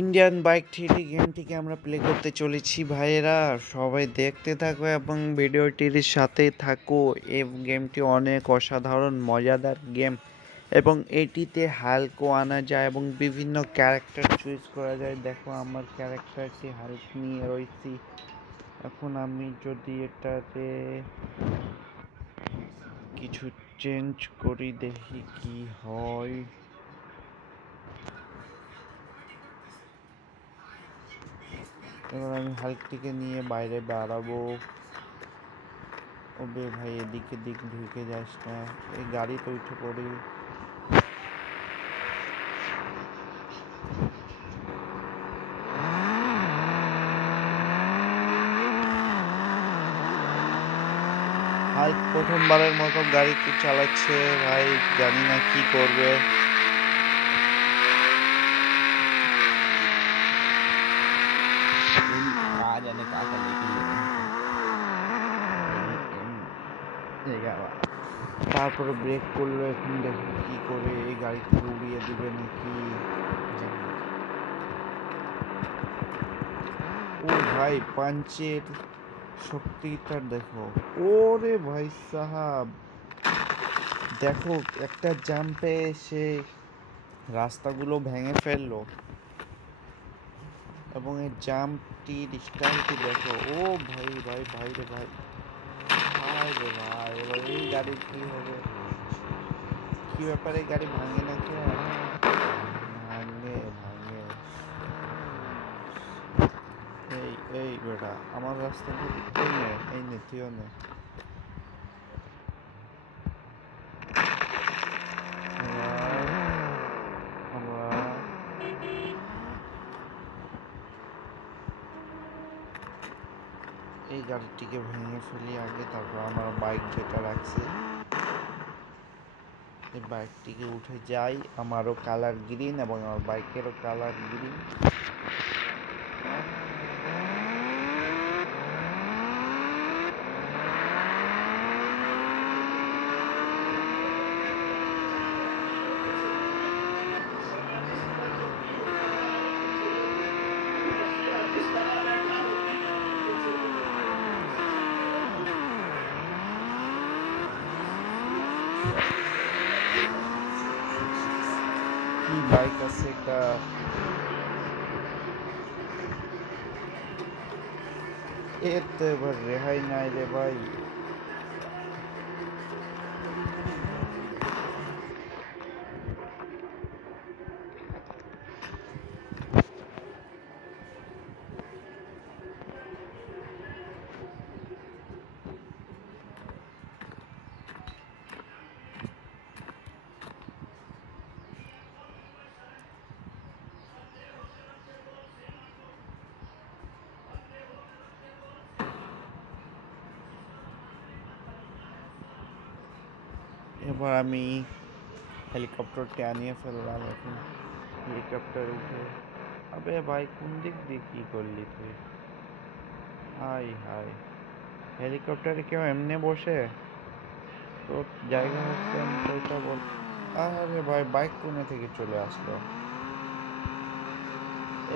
Indian bike three D গেমটিকে আমরা play করতে চলেছি ভাইয়েরা, সবাই দেখতে থাকো এবং ভিডিওটির সাথে থাকো। এই গেমটি অনেক অসাধারণ মজাদার গেম এবং এটিতে হাল্কও আনা যায় এবং বিভিন্ন ক্যারেক্টার চুজ করা যায়। দেখো আমার ক্যারেক্টারটি হাল্ক নিয়ে রয়েছি। এখন আমি যদি এটাতে কিছু চেঞ্জ করি দেখি কি হয়। এবার আমি হাল্কটিকে নিয়ে বাইরে বেড়াবো। ওবে ভাই এদিকে দিক ঢুকে যাস না, এই গাড়িতে উঠে পড়ি। হাল্ক প্রথমবারের মতো গাড়িতে চালাচ্ছে ভাই, জানি না কি করবে। তারপরে ব্রেক করলো, এখন দেখো কি করে, এই গাড়িটাকে উড়িয়ে দিবে নাকি। ও ভাই পাঞ্চের শক্তিটা দেখো। ওরে ভাই সাহাব দেখো, একটা জাম্পে সে রাস্তাগুলো ভেঙে ফেললো এবং এই জাম্পটির স্টাইলটি দেখো। ও ভাই ভাই ভাই রে ভাই, ভাই রে ভাই, এবার এই গাড়ির কি হবে? কি ব্যাপারে, গাড়ি ভাঙে নাকি? ভাঙে ভাঙে। এই এই বেটা আমার রাস্তা নে, এই নে তুইও নে। এই গাড়িটিকে ভেঙে ফেলি আগে, তারপর আমার বাইক যেটা রাখছি এই বাইকটিকে উঠে যাই। আমারও কালার গ্রিন এবং আমার বাইকেরও কালার গ্রিন। কি বাইক আছে এটা? এর তো এবার রেহাই নাই রে ভাই। এবার আমি হেলিকপ্টারটি আনিয়ে ফেললাম, এখন হেলিকপ্টার উঠে। আবে ভাই কোন দিক দিয়ে কি করলি তুই? হাই হাই, হেলিকপ্টারে কেউ এমনি বসে? তো জায়গা হচ্ছে আমি তো এটা বল। আরে ভাই বাইক কোনে থেকে চলে আসলো?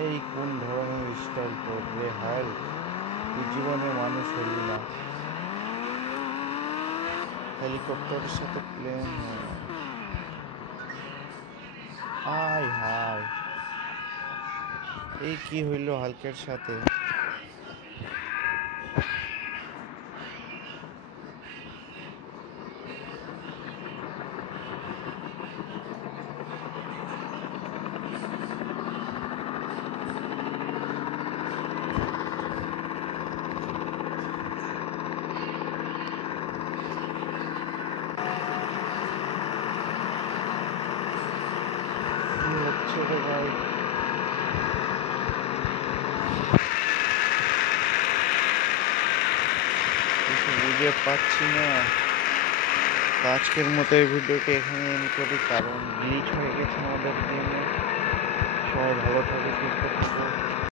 এই কোন ধরনের স্টাইল তোর রে হাল্ক? তুই জীবনে মানুষ হলি না। হেলিকপ্টারের সাথে প্লেন, হাই হাই, এই কি হইল হাল্কের সাথে? কি হচ্ছে রে ভাই? কিছু বুঝে পাচ্ছি না। আজকের মতো এই ভিডিওটি এখানে এন্ড করি, কারণ গ্লিচ হয়ে গেছে আমাদের গেমে। সবাই ভালো থাকে, সুস্থ থাকো।